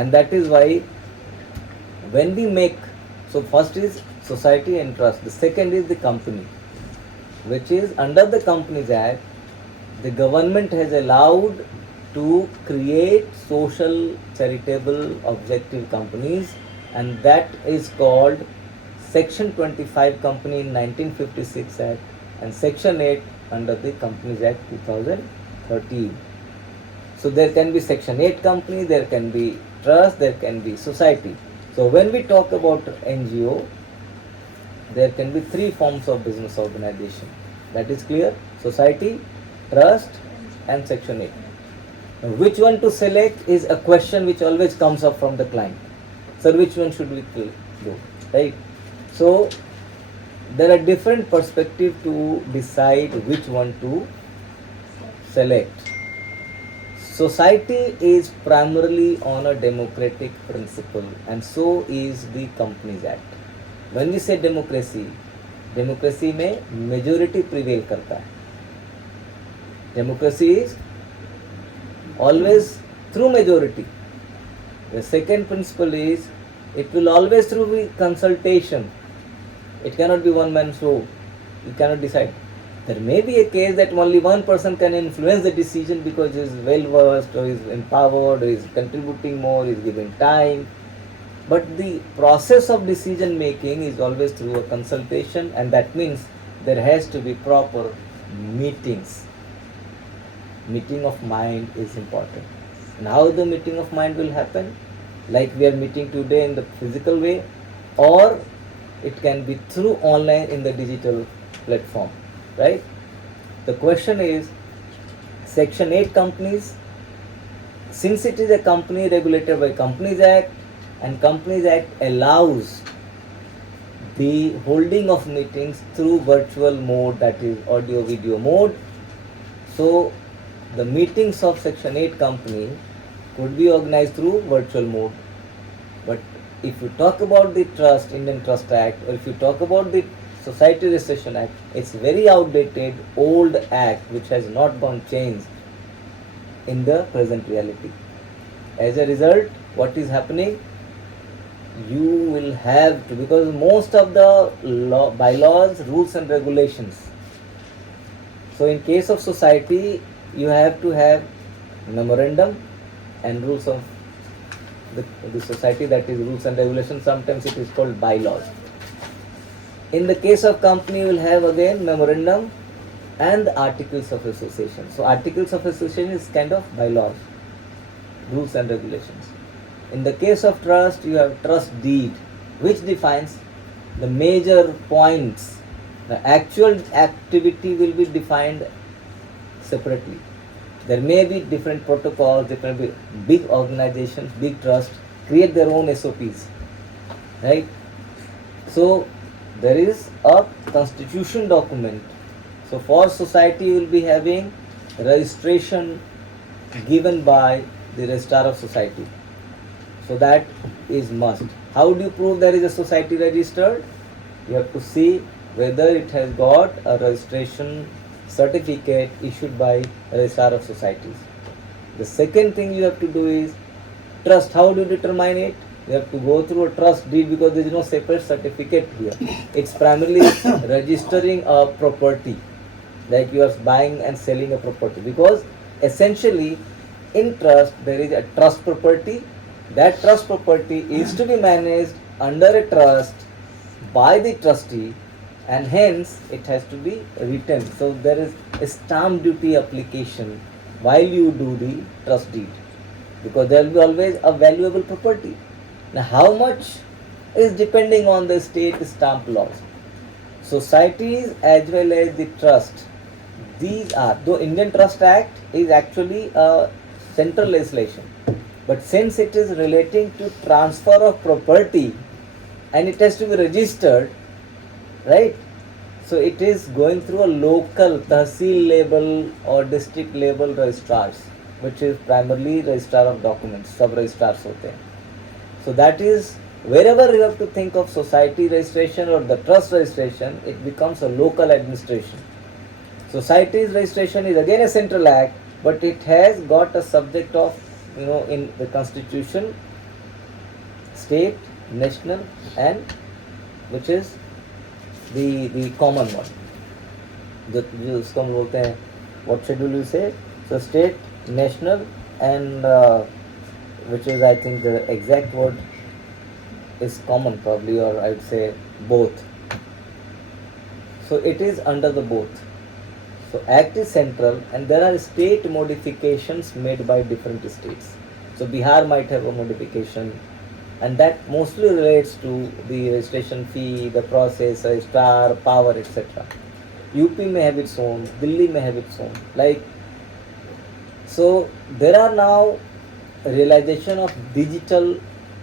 And that is why when we make, so first is society and trust, the second is the company, which is under the Companies Act, the government has allowed to create social charitable objective companies, and that is called Section 25 Company in 1956 Act and Section 8 under the Companies Act 2013. So there can be Section 8 company, there can be trust, there can be society. So when we talk about NGO, there can be three forms of business organization. That is clear: society, trust, and Section 8. Now, which one to select is a question which always comes up from the client. Sir, which one should we do? Right? So there are different perspectives to decide which one to select. Society is primarily on a democratic principle, and so is the Companies Act. When we say democracy, democracy में majority prevail करता है. Democracy is always through majority. The second principle is it will always through be consultation. It cannot be one man show. You cannot decide. There may be a case that only one person can influence the decision because he is well versed or is empowered or is contributing more, is giving time. But the process of decision making is always through a consultation, and that means there has to be proper meetings. Meeting of mind is important. And how the meeting of mind will happen? Like we are meeting today in the physical way, or it can be through online in the digital platform, right? The question is, Section 8 companies, since it is a company regulated by Companies Act, and Companies Act allows the holding of meetings through virtual mode, that is audio video mode. So the meetings of Section 8 company could be organized through virtual mode. But if you talk about the Trust, Indian Trust Act, or if you talk about the Society Registration Act, it's very outdated, old act which has not gone changed in the present reality. As a result, what is happening? You will have to, because most of the bylaws, rules and regulations. So in case of society, you have to have memorandum and rules of the society, that is rules and regulations. Sometimes it is called bylaws. In the case of company, you will have again memorandum and articles of association. So articles of association is kind of bylaws, rules and regulations. In the case of trust, you have trust deed, which defines the major points. The actual activity will be defined separately. There may be different protocols, there may be big organizations, big trusts, create their own SOPs, right? So there is a constitution document. So for society, you will be having registration given by the registrar of society. So that is must. How do you prove there is a society registered? You have to see whether it has got a registration certificate issued by registrar of societies. The second thing you have to do is trust. How do you determine it? You have to go through a trust deed, because there is no separate certificate here. It's primarily registering a property, like you are buying and selling a property. Because essentially in trust there is a trust property. That trust property is to be managed under a trust by the trustee, and hence it has to be written. So there is a stamp duty application while you do the trust deed, because there will be always a valuable property. Now how much is depending on the state stamp laws. Societies as well as the trust, these are, though Indian Trust Act is actually a central legislation, but since it is relating to transfer of property and it has to be registered, right? So it is going through a local tahsil level or district level registrars, which is primarily registrar of documents, sub registrars hote hain. So that is, wherever you have to think of society registration or the trust registration, it becomes a local administration. Society's registration is again a central act, but it has got a subject of, in the constitution, state, national, and which is the common one. जो उसको हम बोलते हैं, what schedule you say? So state, national, and which is, I think the exact word is common probably, or I would say both. So it is under the both. So Act is central, and there are state modifications made by different states. So Bihar might have a modification, and that mostly relates to the registration fee, the process, registrar, power, etc. UP may have its own, Delhi may have its own. Like, so there are now realization of digital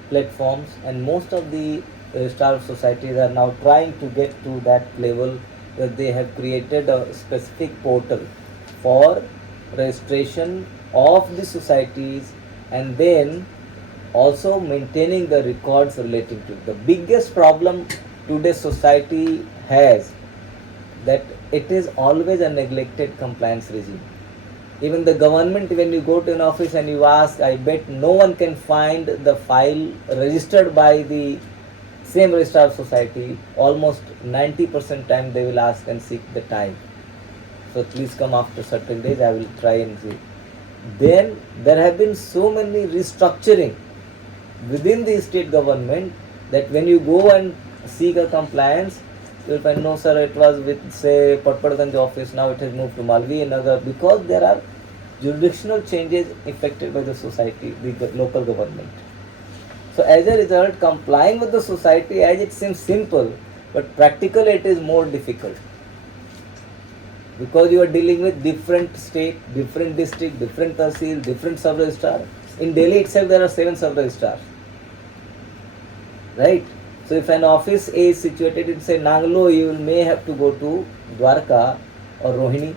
platforms, and most of the registrar societies are now trying to get to that level that they have created a specific portal for registration of the societies, and then also maintaining the records relating to it. The biggest problem today's society has, that it is always a neglected compliance regime. Even the government, when you go to an office and you ask, I bet no one can find the file registered by the same registrar society. Almost 90% time they will ask and seek the time. So please come after certain days, I will try and see. Then there have been so many restructuring within the state government that when you go and seek a compliance, you will find, no sir, it was with say Patparganj office, now it has moved to Malvi Nagar, because there are jurisdictional changes effected by the society, the local government. So as a result, complying with the society, as it seems simple, but practically it is more difficult, because you are dealing with different state, different district, different tahsil, different sub-registrar. In Delhi itself there are 7 sub-registrars, right? So if an office is situated in say Nanglo, you may have to go to Dwarka or Rohini.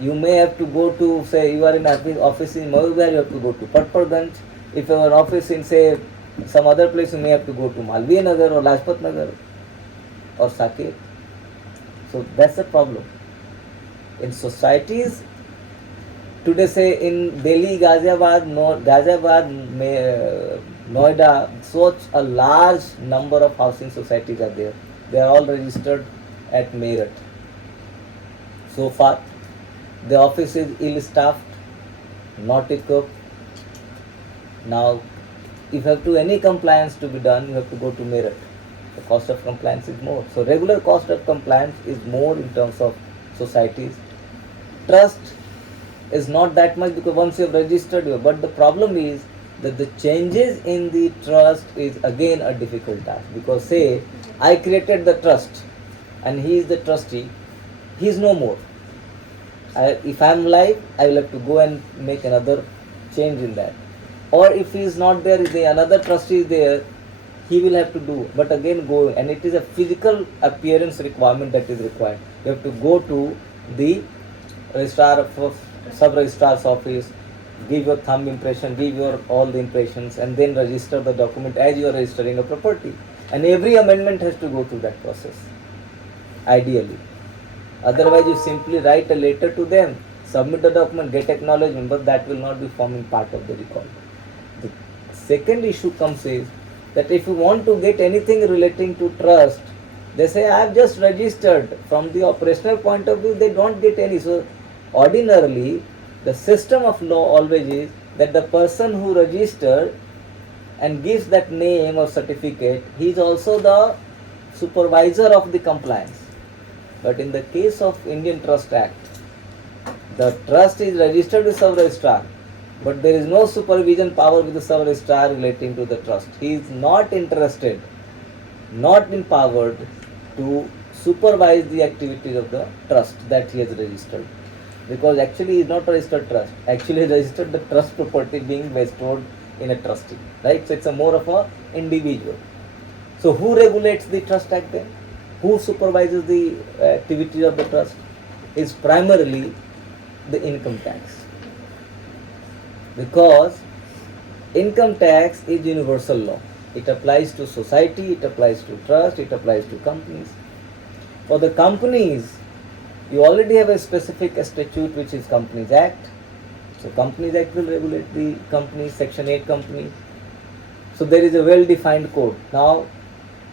You may have to go to, say you are in an office in Mahububiyar, you have to go to Patparganj. If you have an office in say some other place, you may have to go to Malviya Nagar or Lajpat Nagar or Saket. So that's the problem. In societies today, say in Delhi, Ghaziabad, Noida, such a large number of housing societies are there. They are all registered at Meerut. So far, the office is ill-staffed, not equipped. Now, if you have to any compliance to be done, you have to go to Meerut. The cost of compliance is more. So regular cost of compliance is more in terms of societies. Trust is not that much, because once you have registered, but the problem is that the changes in the trust is again a difficult task, because say I created the trust and he is the trustee, he is no more. If I am live, I will have to go and make another change in that. Or if he is not there, if another trustee is there, he will have to do, but again go, and it is a physical appearance requirement that is required. You have to go to the registrar of sub-registrar's office, give your thumb impression, give your all the impressions, and then register the document as you are registering a property. And every amendment has to go through that process, ideally. Otherwise, you simply write a letter to them, submit the document, get acknowledgement, but that will not be forming part of the record. The second issue comes is that if you want to get anything relating to trust, they say I have just registered. From the operational point of view, they don't get any. So ordinarily, the system of law always is that the person who registered and gives that name or certificate, he is also the supervisor of the compliance. But in the case of Indian Trust Act, the trust is registered with sub-registrar, but there is no supervision power with the sub-registrar relating to the trust. He is not interested, not empowered to supervise the activities of the trust that he has registered. Because actually he is not a registered trust. Actually he registered the trust property being bestowed in a trustee. Right? So it's a more of a individual. So who regulates the Trust Act then? Who supervises the activities of the trust? Is primarily the income tax. Because income tax is universal law. It applies to society, it applies to trust, it applies to companies. For the companies, you already have a specific statute which is Companies Act. So Companies Act will regulate the companies, Section 8 companies. So there is a well-defined code. Now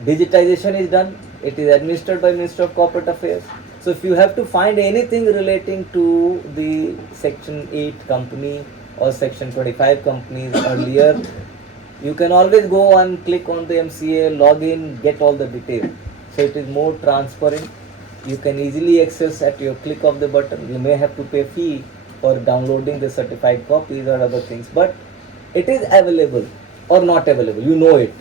digitization is done. It is administered by Ministry of Corporate Affairs. So if you have to find anything relating to the Section 8 company or Section 25 companies earlier, you can always go and click on the MCA, log in, get all the details. So it is more transparent. You can easily access at your click of the button. You may have to pay a fee for downloading the certified copies or other things, but it is available or not available. You know it,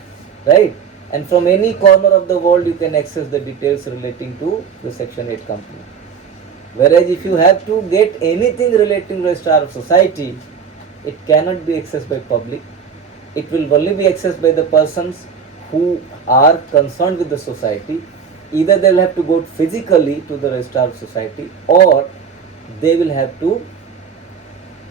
right? And from any corner of the world you can access the details relating to the Section 8 company. Whereas if you have to get anything relating to registrar of society, it cannot be accessed by public. It will only be accessed by the persons who are concerned with the society. Either they will have to go physically to the registrar of society, or they will have to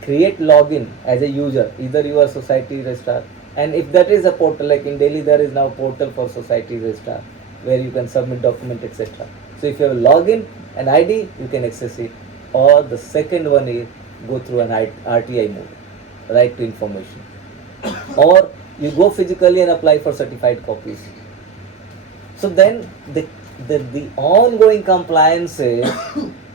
create login as a user. Either you are society registrar, and if that is a portal, like in Delhi there is now portal for society registrar where you can submit document, etc. So if you have a login and ID, you can access it. Or the second one is go through an RTI mode, right to information. Or you go physically and apply for certified copies. So then the ongoing compliances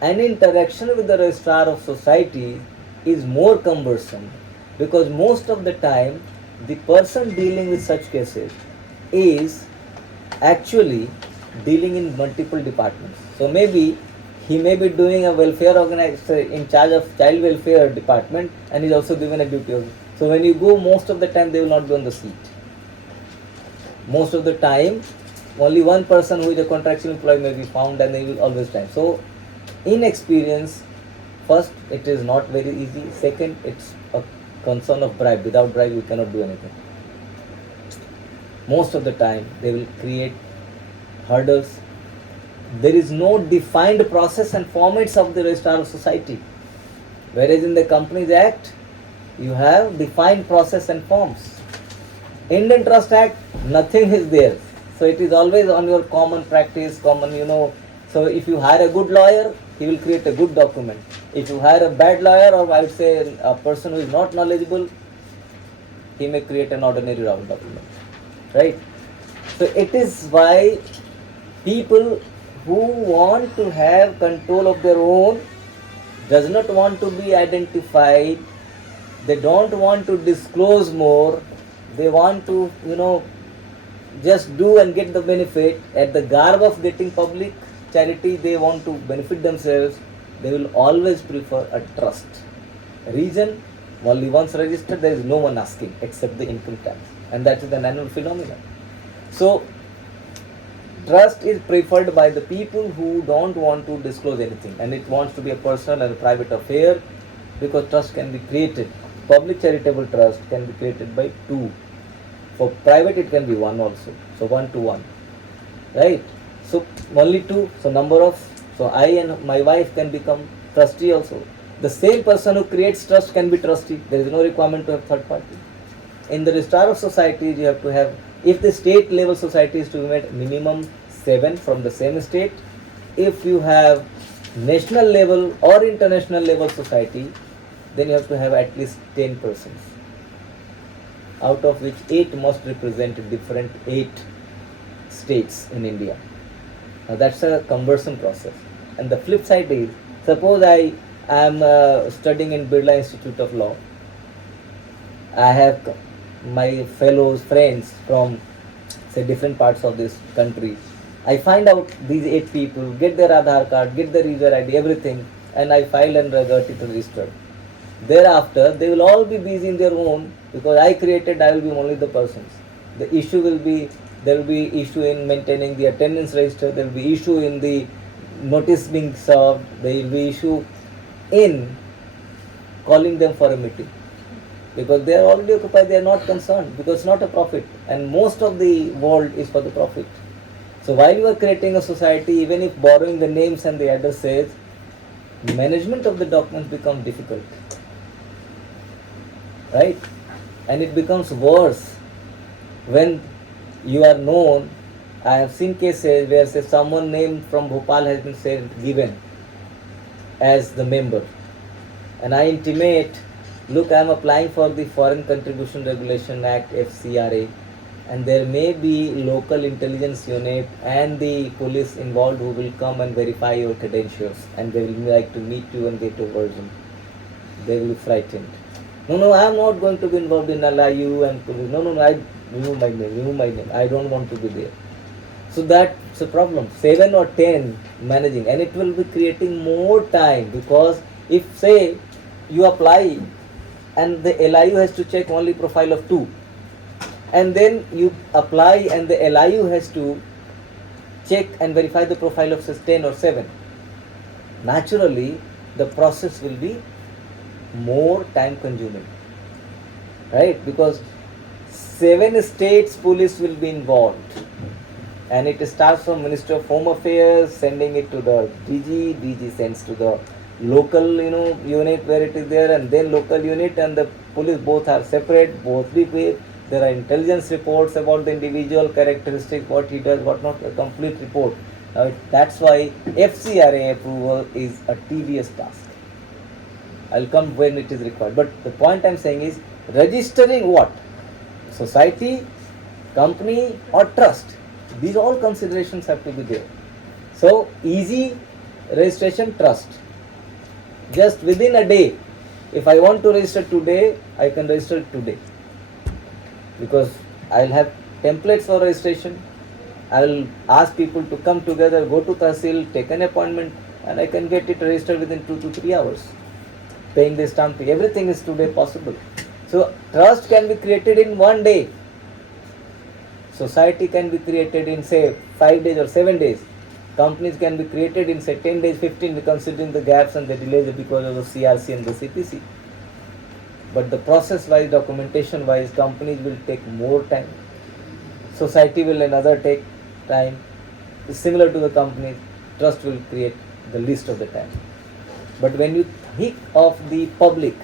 and interaction with the registrar of society is more cumbersome, because most of the time the person dealing with such cases is actually dealing in multiple departments. So maybe he may be doing a welfare organization in charge of child welfare department, and is also given a duty of. So when you go, most of the time they will not be on the seat. Most of the time only one person who is a contractual employee may be found, and they will always time. So in experience, first, it is not very easy. Second, it's a concern of bribe. Without bribe you cannot do anything. Most of the time they will create hurdles. There is no defined process and formats of the registrar of society, whereas in the Companies Act you have defined process and forms. Indian Trust Act, nothing is there. So it is always on your common practice, so if you hire a good lawyer, he will create a good document. If you hire a bad lawyer, or I would say a person who is not knowledgeable, he may create an ordinary document, right? So it is why people who want to have control of their own, does not want to be identified, they don't want to disclose more, they want to, just do and get the benefit at the garb of getting public charity. They want to benefit themselves. They will always prefer a trust. Reason, only once registered, there is no one asking except the income tax, and that is an annual phenomenon. So trust is preferred by the people who don't want to disclose anything, and it wants to be a personal and a private affair, because trust can be created. Public charitable trust can be created by two. For private it can be one also. So 1 to 1, right? So only two. So I and my wife can become trustee also. The same person who creates trust can be trustee. There is no requirement to have third party. In the registrar of societies, you have to have, if the state level society is to be made, minimum 7 from the same state. If you have national level or international level society, then you have to have at least 10 persons, out of which 8 must represent different 8 states in India. Now that's a cumbersome process. And the flip side is, suppose I am studying in Birla Institute of Law. I have my fellows, friends from say different parts of this country. I find out these 8 people, get their Aadhaar card, get their user ID, everything, and I file and got it registered. Thereafter, they will all be busy in their own, because I created, I will be only the persons. The issue will be, there will be issue in maintaining the attendance register, there will be issue in the notice being served, there will be issue in calling them for a meeting, because they are already occupied, they are not concerned, because it's not a profit, and most of the world is for the profit. So while you are creating a society, even if borrowing the names and the addresses, management of the documents becomes difficult, right? And it becomes worse when you are known. I have seen cases where say someone named from Bhopal has been said given as the member, and I intimate, look, I am applying for the Foreign Contribution Regulation Act, FCRA, and there may be local intelligence unit and the police involved who will come and verify your credentials, and they will like to meet you and get your version. They will be frightened. No, I am not going to be involved in LIU and police. No, I remove my name. I don't want to be there. So that's a problem. 7 or 10 managing, and it will be creating more time, because if say you apply and the LIU has to check only profile of 2, and then you apply and the LIU has to check and verify the profile of 10 or 7, naturally the process will be more time consuming, right? Because 7 states police will be involved, and it starts from Minister of Home Affairs, sending it to the DG sends to the local unit where it is there, and then local unit and the police both are separate, both be. There are intelligence reports about the individual characteristics, what he does, what not, a complete report. That's why FCRA approval is a tedious task. I'll come when it is required. But the point I'm saying is, registering what? Society, company or trust. These all considerations have to be there. So easy registration, trust. Just within a day. If I want to register today, I can register today, because I'll have templates for registration. I'll ask people to come together, go to Tahsil, take an appointment, and I can get it registered within 2 to 3 hours. Paying the stamp fee, everything is today possible. So trust can be created in 1 day. Society can be created in say 5 days or 7 days. Companies can be created in say 10 days, 15, considering the gaps and the delays because of the CRC and the CPC. But the process wise, documentation wise, companies will take more time. Society will another take time. Similar to the companies, trust will create the least of the time. But when you think of the public,